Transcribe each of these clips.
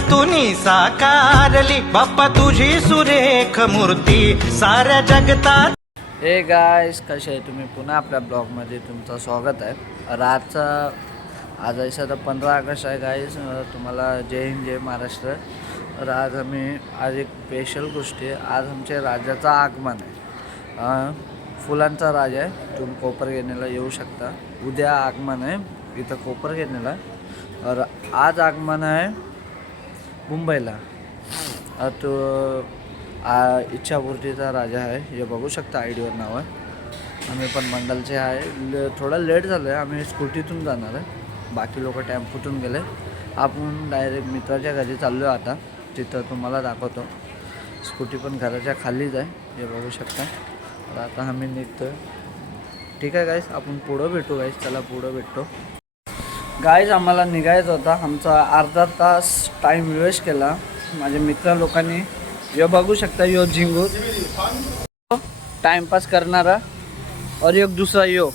हृदयातून साकारली बाप्पा तुझी सुरेख मूर्ती साऱ्या जगतात. हे गाइस, कसे आहे तुम्ही? पुन्हा आपल्या ब्लॉगमध्ये तुमचं स्वागत आहे. आज ऐसा तर 15 ऑगस्ट आहे गाइस. तुम्हाला जय हिंद जय महाराष्ट्र. तर आज एक स्पेशल गोष्टी आहे. आज आमच्या राजाचं आगमन आहे. फुलांचा राजा आहे. तुम्ही कोपरखेरणेला येऊ शकता. उद्या आगमन आहे इथं कोपरखेरणेला. और आज आगमन आहे मुंबईला. तो इच्छापूर्तीचा राजा आहे. हे बघू शकता आयडीवर नाव आहे. आम्ही पण मंडलचे आहे. थोडा लेट झालं आहे. आम्ही स्कूटीतून जाणार आहे. बाकी लोक टेम्पोतून गेले. आपण डायरेक्ट मित्राच्या घरी चाललो आहे. आता तिथं तुम्हाला दाखवतो. स्कूटी पण घराच्या खालीच आहे. हे बघू शकता. तर आता आम्ही निघतो आहे. ठीक आहे गाईस, आपण पुढं भेटू गाईस. चला पुढं भेटतो गाईस. आम्हाला निघायचं होता. आमचा अर्धा तास टाईम वेस्ट केला माझ्या मित्र लोकांनी. यो बघू शकता, यो झिंगूर टाइमपास करणारा और एक दुसरा यो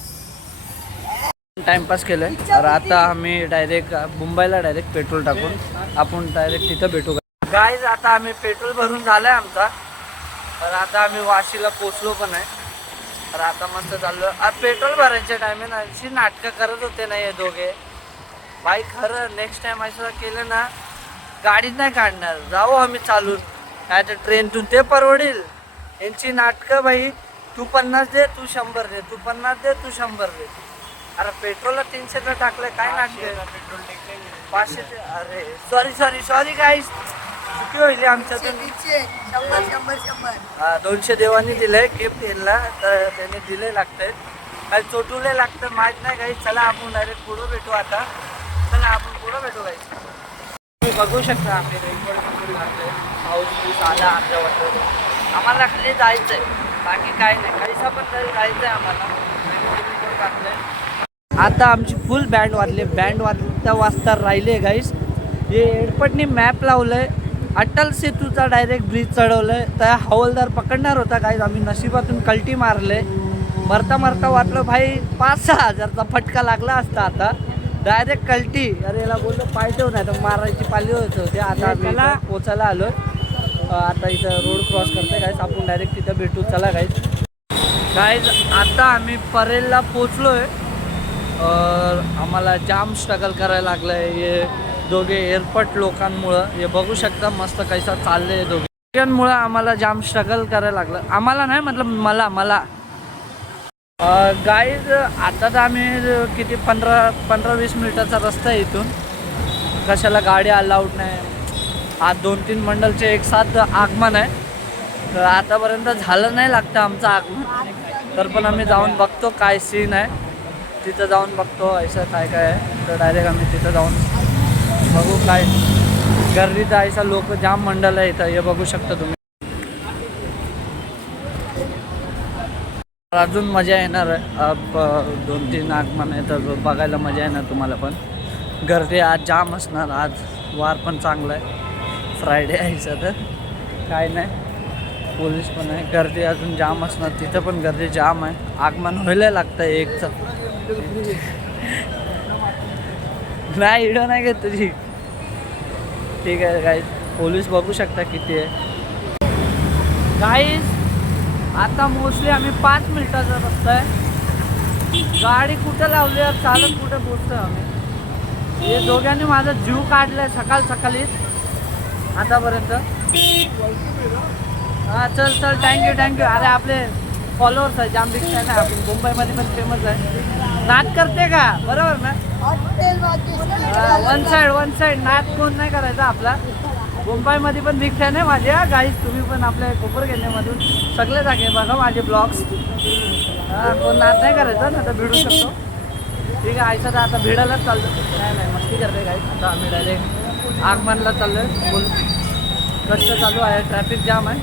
टाइमपास केलं आहे. तर आता आम्ही डायरेक्ट मुंबईला पेट्रोल टाकून आपण डायरेक्ट तिथं भेटू गाईज. आता आम्ही पेट्रोल भरून झालं आहे आमचा. तर आता आम्ही वाशीला पोचलो पण आहे. तर आता मस्त चाललो. पेट्रोल भरायच्या टायमेन अशी नाटकं करत होते ना हे दोघे. बाई खरं नेक्स्ट टाइम असं केलं ना गाडीत नाही काढणार. जाऊ आम्ही चालून. काय तर ट्रेनतून ते परवडेल. यांची नाटकं बाई. तू 50 दे, तू 100 दे, तू 50 दे, तू 100 दे. अरे पेट्रोलला 300 टाकलं. काय नाटकं? पेट्रोल 500. अरे सॉरी गाईस, चुकी होईल आमच्यातून. 200 देवानी दिलंय गिफ्ट यांना. तर त्याने दिले लागतंय. काय चोटुले लागतं माहीत नाही गाईस. चला आपण डायरेक्ट पुढं भेटू आता. चला आपण पुढं भेटू गाईस. तुम्ही बघू शकता आम्ही रेनकोट घातले. पाऊस आला आमच्या वाटतं. आम्हाला खाली जायचं आहे. बाकी काय नाही. काहीसा पण तरी जायचं आहे आम्हाला. रेनकोट घातले. आता आमची फुल बँड वाजता राहिले गाईस. हे एडपटनी मॅप लावलं आहे. अटल सेतूचा डायरेक्ट ब्रिज चढवलं आहे. त्या हवालदार पकडणार होता गाईस. आम्ही नशिबातून कल्टी मारले. मरता वाटलं भाई 5-6 हजारचा फटका लागला असता. आता डायरेक्ट कल्टी. अरे याला बोललो पाय ठेव नाही तर मारायची पाली होत होते. आता आम्ही पोचायला आलो. आता इथं रोड क्रॉस करते गाईस. आपण डायरेक्ट तिथं भेटू. चला गाईस आता आम्ही परेलला पोचलो आहे. आम्हाला जाम स्ट्रगल करायला लागलं आहे. हे दोघे एअरपोर्ट लोकांमुळं. हे बघू शकता मस्त कैसा चाललं आहे. दोघांमुळं आम्हाला जाम स्ट्रगल करायला लागलं. आम्हाला नाही मतलब मला गाईज. आता तर आम्ही किती 15-20 मिनिटाचा रस्ता आहे इथून. कशाला गाडी अलाउड नाही. आज 2-3 मंडलचे एक साथ आगमन आहे. तर आतापर्यंत झालं नाही लागतं आमचं आगमन. तर पण आम्ही जाऊन बघतो काय सीन आहे. तिथं जाऊन बघतो ऐसा काय आहे. तर डायरेक्ट आम्ही तिथं जाऊन बघू काय गर्दीचा ऐसा लोक जाम मंडल आहे इथं. हे बघू शकता तुम्ही. अजून मजा येणार आहे. 2-3 आगमन आहे तर बघायला मजा येणार तुम्हाला पण. गर्दी आज जाम असणार. आज वार पण चांगला आहे. फ्रायडे आहे तर काय नाही. पोलीस पण आहे. गर्दी अजून जाम असणार. तिथं पण गर्दी जाम आहे. आगमन व्हायला लागतं एकचं. नाही व्हिडिओ नाही घेत तुझी. ठीक आहे गाईज. पोलीस बघू शकता किती आहे गाईज. आता मोस्टली आम्ही 5 मिनिटाचा रस्ता आहे. गाडी कुठं लावली आहे चालत कुठं पोचतो आम्ही. हे दोघांनी माझा जीव काढला आहे सकाळीच आतापर्यंत. हां चल थँक्यू. अरे आपले फॉलोअर्स आहे जाम बिग फॅन आहे. आपण मुंबईमध्ये पण फेमस आहे. नाच करते का? बरोबर ना? वन साईड नाच कोण नाही करायचा आपला. मुंबईमध्ये पण बिग फॅन आहे माझे. गाईज तुम्ही पण आपल्या कोपरखेरणेमधून सगळे जागे बघा माझे ब्लॉग्स. कोण नाच नाही करायचं ना तर भिडू शकतो. ठीक आहे. ऐसा तर आता भिडायलाच चालतो. नाही मस्ती करते गाईज. आता आम्ही डायरेक्ट आगमनला चाललो आहे. कष्ट चालू आहे. ट्रॅफिक जाम आहे.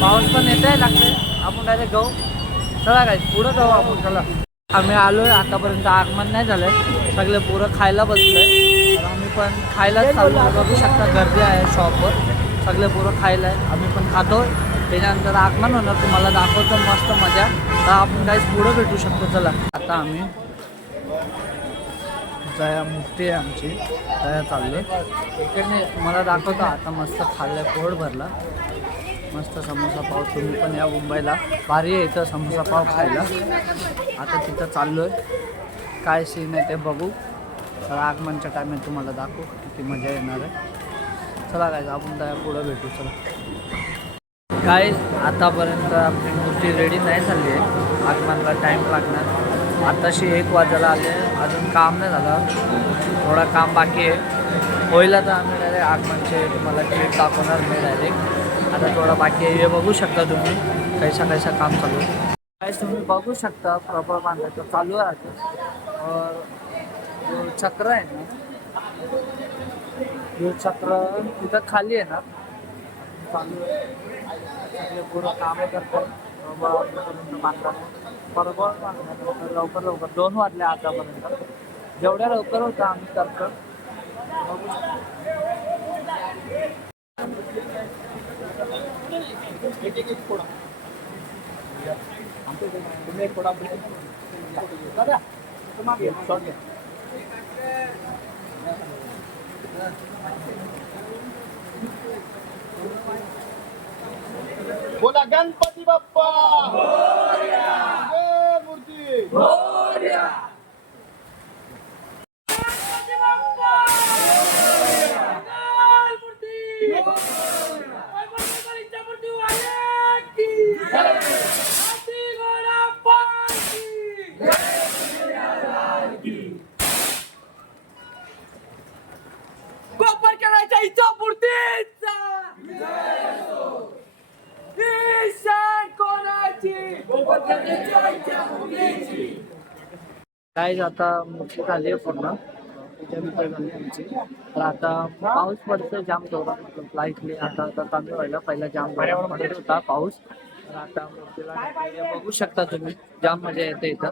पाऊस पण येत आहे लागते. आपण डायरेक्ट जाऊ. चला गाईज पुढं जाऊ आपण. चला आम्ही आलो आहे. आतापर्यंत आगमन नाही झालं आहे. सगळे पोरं खायला बसलो आहे. तर आम्ही पण खायलाच चालू आहे. बघू शकता गर्दी आहे शॉपवर. सगळे पोरं खायला आहे. आम्ही पण खातो. त्याच्यानंतर आगमन होणार. तुम्हाला दाखवतो मस्त मजा. तर आपण काहीच पुढं भेटू शकतो. चला आता आम्ही जया मूर्ती आहे आमची, जया चाललो इकडे मला दाखवतो. आता मस्त खाल्लं, पोट भरला, मस्त समोसा पाव. तुम्ही पण या मुंबईला, भारी आहे इथं समोसा पाव खायला. आता तिथं चाललो आहे, काय सीन आहे ते बघू. तर आगमनच्या टायमात तुम्हाला दाखवू किती मजा येणार आहे. चला काय आपण त्या पुढं भेटू. चला काय, आतापर्यंत आपली मूर्ती रेडी नाही झाली आहे, आगमनला टाईम लागणार. आताशी 1 वाजायला आले, अजून काम नाही झालं, थोडा काम बाकी आहे. होईल तर आम्ही डायरेक्ट आगमनचे तुम्हाला क्लिप दाखवणार नाही डायरेक्ट. आता थोडा बाकी आहे, हे बघू शकता तुम्ही कैसा काम चालू आहे. काय तुम्ही बघू शकता प्रॉपर बांधायचं चालू आहे आता. और जो चक्र आहे ना, जो चक्र तिथं खाली आहे ना, चालू आहे. सगळे पूर्ण कामं करतात बरोबर बांधणार लवकर 2 वाजले आतापर्यंत. जेवढ्या लवकर होतं आम्ही करतो. बघू बोला गणपती बाप्पा जय मूर्ती कोपर करायचा इच्छा मूर्तीचा काय आता मूर्ती झाली आहे पूर्ण, पूजा बिजा झाली आमची. तर आता पाऊस पडतोय जाम जोरात, लाईटली आता चालू व्हायला. पहिला जाम पडत होता पाऊस, तर आता मूर्तीला बघू शकता तुम्ही, जाम मजा येते इथं.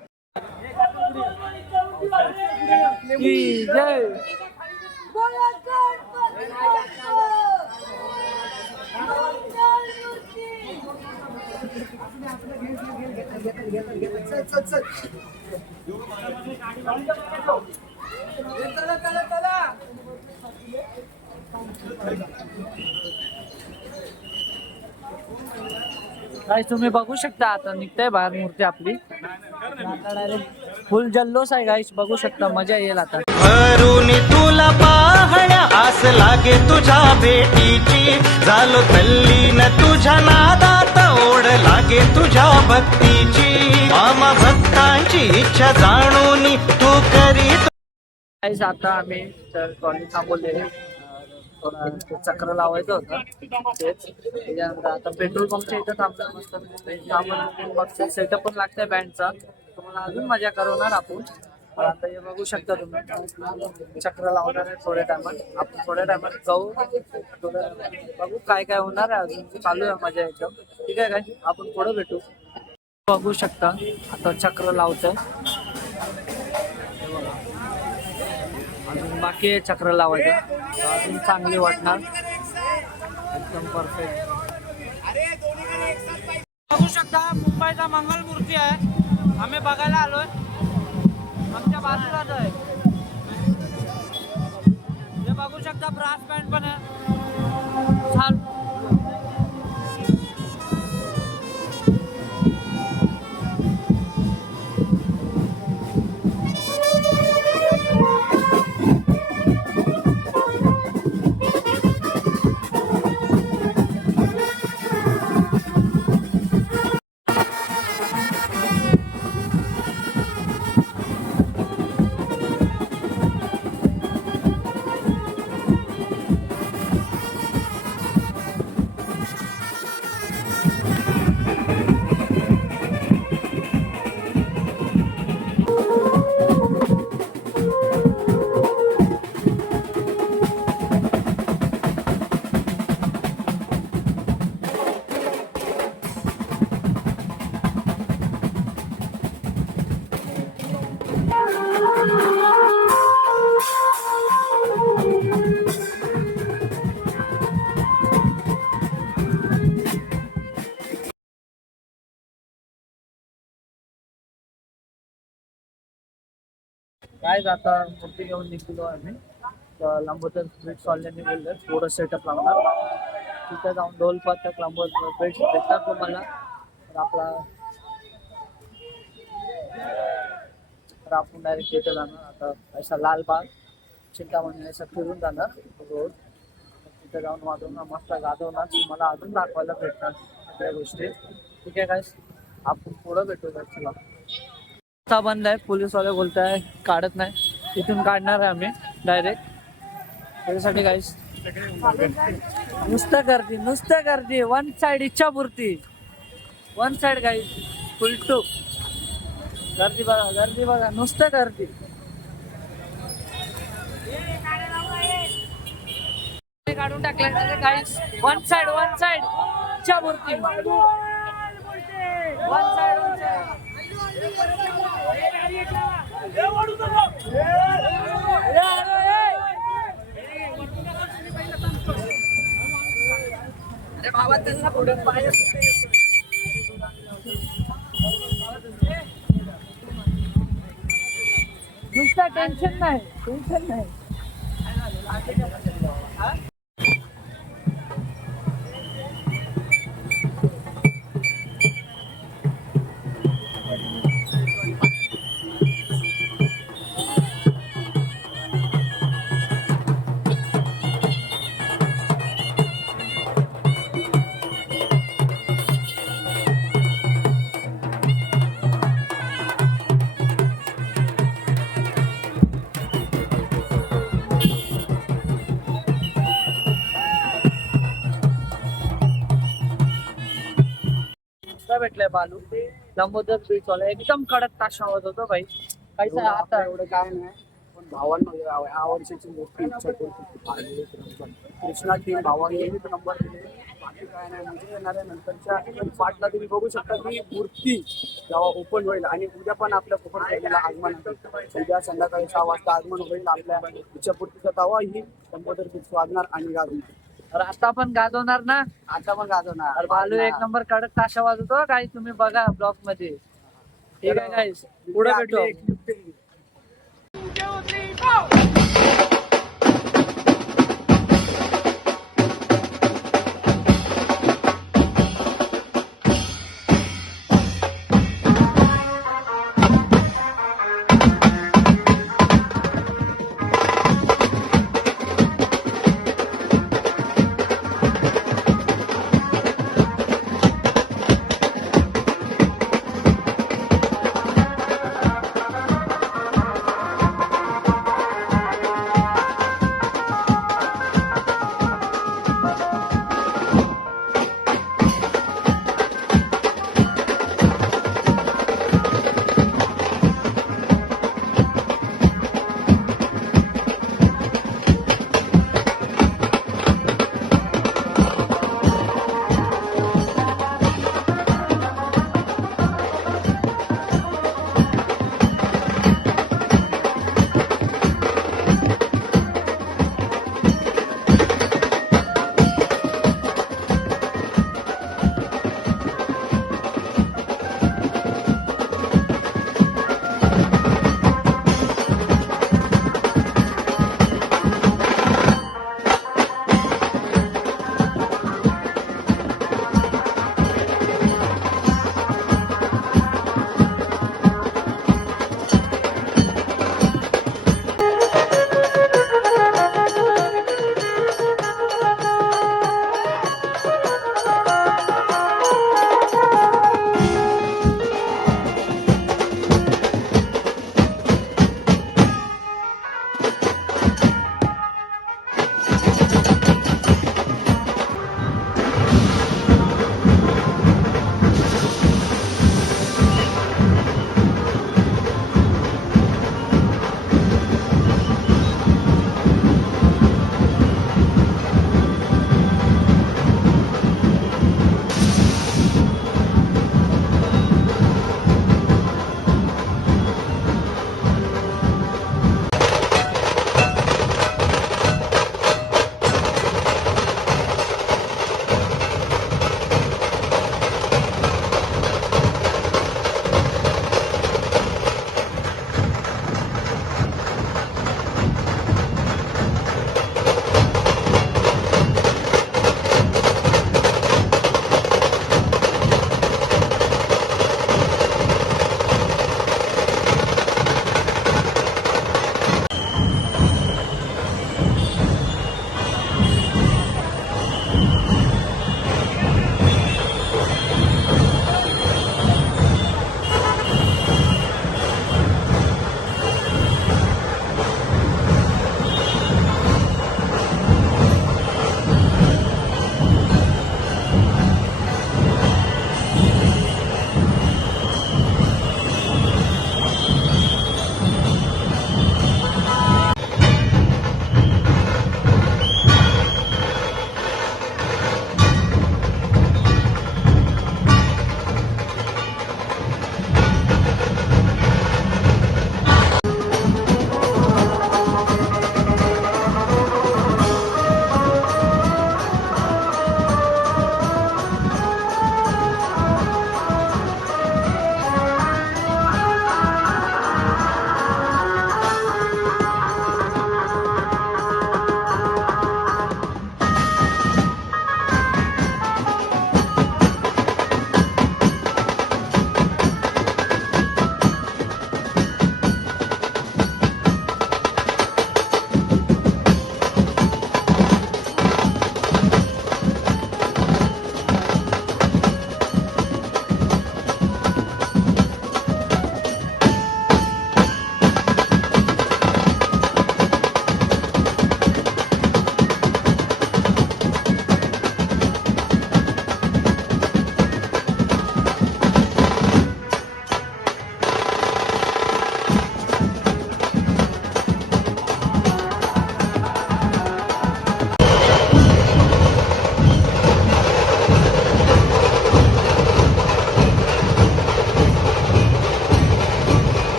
जय काय तुम्ही बघू शकता, आता निघताय बाहेर मूर्ती आपली. आता डायरेक्ट फुल जल्लोष आहे गाईस, बघू शकता, मजा येईल आता. भरून तुला पाहण्या आस लागे तुझ्या भेटीची, झालो तल्लीन तुझ्या नादात, ओढ लागे तुझ्या भक्तीची, आम्हा भक्तांची इच्छा जाणून तू करीत. गाईस आता आम्ही तर ट्रॉली थांबवले, थोडा चक्र लावायचं होतं तेच. त्याच्यानंतर आता पेट्रोल पंपच्या इथं थांबलं मस्त. आपण सेटअप पण लागतंय बँडचा, तुम्हाला अजून मजा करवणार आपण. आता हे बघू शकता तुम्ही, चक्र लावणार आहे थोड्या टायमात. आपण थोड्या टायमात जाऊ, बघू काय होणार आहे, अजून चालू आहे मजा यायचं. ठीक आहे काय, आपण पुढं भेटू. बघू शकता आता चक्र लावतंय, अजून बाकी आहे चक्र लावायचं, अजून चांगली वाटणार, एकदम परफेक्ट. बघू शकता मुंबईचा मंगल मूर्ती आहे, आम्ही बघायला आलोय, आमच्या बाजूलाच आहे. हे बघू शकता ब्रास बँड पण आहे, छान. काय आता मूर्ती घेऊन निघलो आम्ही लंबोदर स्वीट सॉल्यांनी बोलले थोडं सेटअप लावणार तिथे जाऊन ढोल पथक लंबोदर भेट भेटणार तुम्हाला तर आपला तर आपण डायरेक्ट तिथे जाणार आता ऐसा लालबाग चिंतामणी असं फिरून जाणार रोड तिथे जाऊन वाजवणार मस्त गाजवणार तुम्हाला अजून दाखवायला भेटणार सगळ्या गोष्टी ठीक आहे काय आपण पुढं भेटू चला रस्ता बंद आहे पोलीसवाले बोलताय काढत नाही तिथून काढणार आहे आम्ही डायरेक्ट त्याच्यासाठी काहीच नुसतं गर्दी वन साइड इच्छापूर्ती one side guys full to गर्दी बघा नुसतं गर्दी काढून टाकले गाईस वन साइड इच्छापूर्ती वन साइड अरे बाबा त्यांना पुढे पाय नुसतं टेन्शन नाही भेटलंय बालू लंबोदर स्वीट वाला एकदम कडक तास आवाज होतो भाई काहीच आता एवढं काय नाही पण भावांना या वर्षाची मोठी इच्छा करतो कृष्णा टीम भावांनी एक नंबर दिले बाकी काय नाही म्हणजे येणाऱ्या नंतरच्या पाठला तुम्ही बघू शकता की मूर्ती जेव्हा ओपन होईल आणि उद्या पण आपल्या कोकण शैलीला आगमन होईल उद्या संध्याकाळी 6 वाजता आगमन होईल आपल्या इच्छापूर्तीचा तवा ही लंबोदर स्वीट वाजणार आणि गाजणार तर आता पण गाजवणार ना आता पण गाजवणार तर बालू एक नंबर कडक ताशा वाजवतो काही तुम्ही बघा ब्लॉग मध्ये ठीक आहे गाईस पुढे भेटू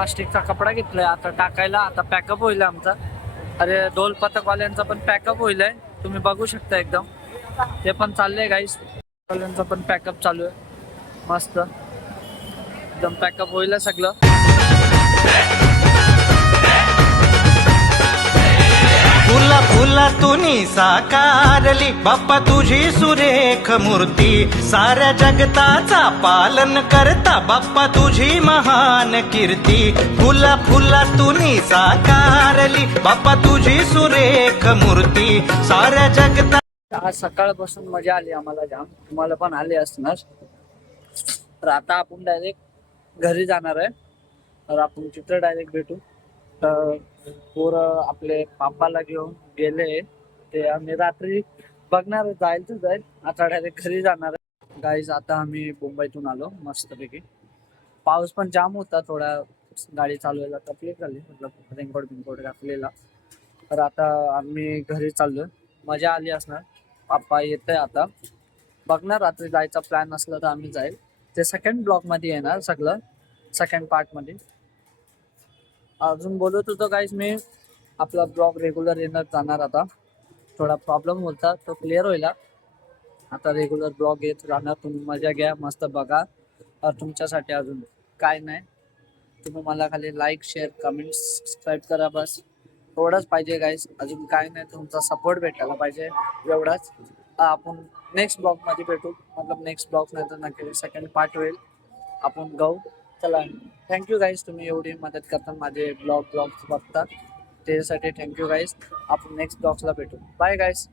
प्लास्टिकचा कपडा घेतलाय आता टाकायला. आता पॅकअप होईल आमचा. अरे ढोल पथकवाल्यांचा पण पॅकअप होईल आहे. तुम्ही बघू शकता एकदम ते पण चाललंय गाईस. वाल्यांचा पण पॅकअप चालू आहे मस्त एकदम पॅकअप होईल सगळं. फुला फुला तुनी साकारली बाप्पा तुझी सुरेख मूर्ती, साऱ्या जगताचा पालन करता बाप्पा तुझी महान कीर्ती. फुला फुला तुनी साकारली बाप्पा तुझी सुरेख मूर्ती, साऱ्या जगता. आज सकाळपासून मजा आली आम्हाला जाम, तुम्हाला पण आली असणार. तर आता आपण डायरेक्ट घरी जाणार आहे. तर आपण तिथं डायरेक्ट भेटू. तर पोरं आपले पापाला घेऊन गेले ते आम्ही रात्री बघणार, जाईल तर जाईल. आता डायरेक्ट घरी जाणार आहे गाईज. आता आम्ही मुंबईतून आलो मस्तपैकी. पाऊस पण जाम होता थोडा, गाडी चालवायला तकलीफ झाली, मतलब रेनकोट बिनकोट घातलेला. तर आता आम्ही घरी चाललोय. मजा आली असणार. पापा येतंय आता, बघणार रात्री जायचा प्लॅन असला तर आम्ही जाईल. ते सेकंड ब्लॉक मध्ये येणार सगळं, सेकंड पार्ट मध्ये. अजून बोलत होतो गाईज मी, आपला ब्लॉग रेग्युलर येणार जाणार. आता थोडा प्रॉब्लेम होता तो क्लिअर होईल. आता रेग्युलर ब्लॉग येत राहणार. तुम्ही मजा घ्या, मस्त बघा. तुमच्यासाठी अजून काय नाही, तुम्ही मला खाली लाईक शेअर कमेंट सबस्क्राईब करा, बस एवढंच पाहिजे गाईज. अजून काय नाही, तुमचा सपोर्ट भेटायला पाहिजे एवढाच. आपण नेक्स्ट ब्लॉग मध्ये भेटू, मतलब नेक्स्ट ब्लॉग नाही तर नक्की सेकंड पार्ट होईल. आपण जाऊ. चला, थँक्यू गाईज, तुम्ही एवढी मदत करता माझे ब्लॉग्स बघता त्याच्यासाठी. Thank you guys. आपण नेक्स्ट ब्लॉग्सला भेटू. Bye guys.